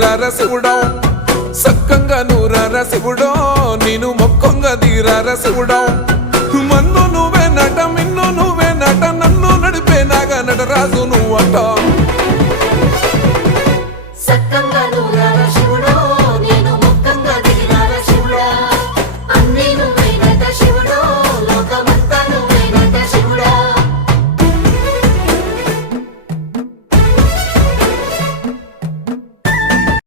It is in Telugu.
తీరార శివుడో సక్కంగా నూరార శివుడో నేను మొక్కంగా తీరార శివుడో మన్ను నువ్వే నట మిన్ను నువ్వే నట నన్ను నడిపే నాగా నటరాజు నువ్వట సక్కంగా నూరార